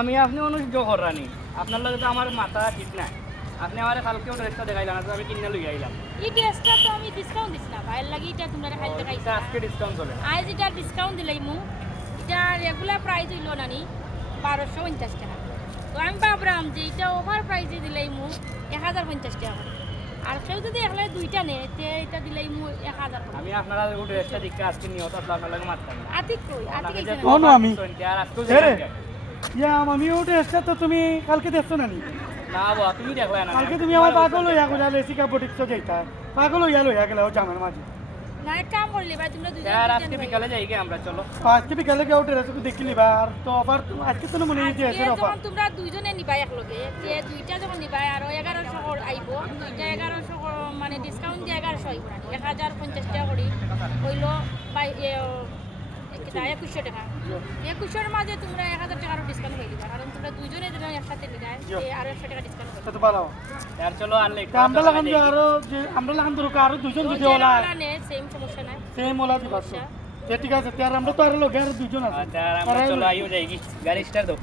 আমি আপনি অনুষ্ঠ করানি আপনার লগে তো আমার মাথা ঠিক নাই আপনি আমার কালকেও ড্রেসটা দেখাইলাম না তো আমি কিনে লই আইলাম এই ড্রেসটা তো আমি ডিসকাউন্ট দিছি না ভাইয়ের লাগি এটা তোমরা খাইতে খাইছি এটা আজকে ডিসকাউন্ট চলে আজ এটা ডিসকাউন্ট দিলাই মু এটা রেগুলার প্রাইস হইল নানি 1250 টাকা তো আমি ভাবলাম যে এটা ওভার প্রাইসে দিলাই মু 1050 টাকা করে। আর কেউ যদি একলাই দুইটা নেয় তে এটা দিলাই মু 1000 টাকা আমি আপনারা ড্রেসটা দেখে আজকে নিয়ত আসলে আপনার লাগে মারতাম না আতিক কই আতিক এই ও না আমি আর আজকে ছেড়ে আমি ওটা এসে তো তুমি কালকে দেখছো না নি না বাবা তুমি দেখলা না কালকে তুমি আমার পাগল হইয়া গেলে লেসিকা বুটিক্সো যাইতা পাগল হইয়া গেলে ও জামার মাঝে না এক কাম করলি ভাই তোমরা দুইজন আর আজকে বিকালে যাই গে আমরা চলো আজকে বিকালে গিয়ে ওটা রেসিপি দেখিলি বা আর তো আবার আজকে তো মনে হয়েছে এসে অফার যখন তোমরা দুইজনে নিবাই একলগে যে দুইটা যখন নিবাই আর 1100 আইব দুইটা 1100 মানে ডিসকাউন্ট দিয়ে 1100 আইব না 1050 টাকা করি হইলো বাই 2100 টাকা 2100 এর মাঝে তোমরা 1000 টাকার ডিসকাউন্ট হয়ে দিবা কারণ তোমরা দুইজনে যখন একসাথে নিবাই আর 100 টাকা ডিসকাউন্ট হবে তো ভালো আর চলো আনলে তা আমরা লাগান যে আরো যে আমরা লাগান তো আরো দুজন যদি ওলা সেম সমস্যা নাই সেম ওলা দিবা তো ঠিক আছে তার আমরা তো আরো লোক আর দুজন আছে আর আমরা চলো আইও যাই কি গাড়ি স্টার্ট দাও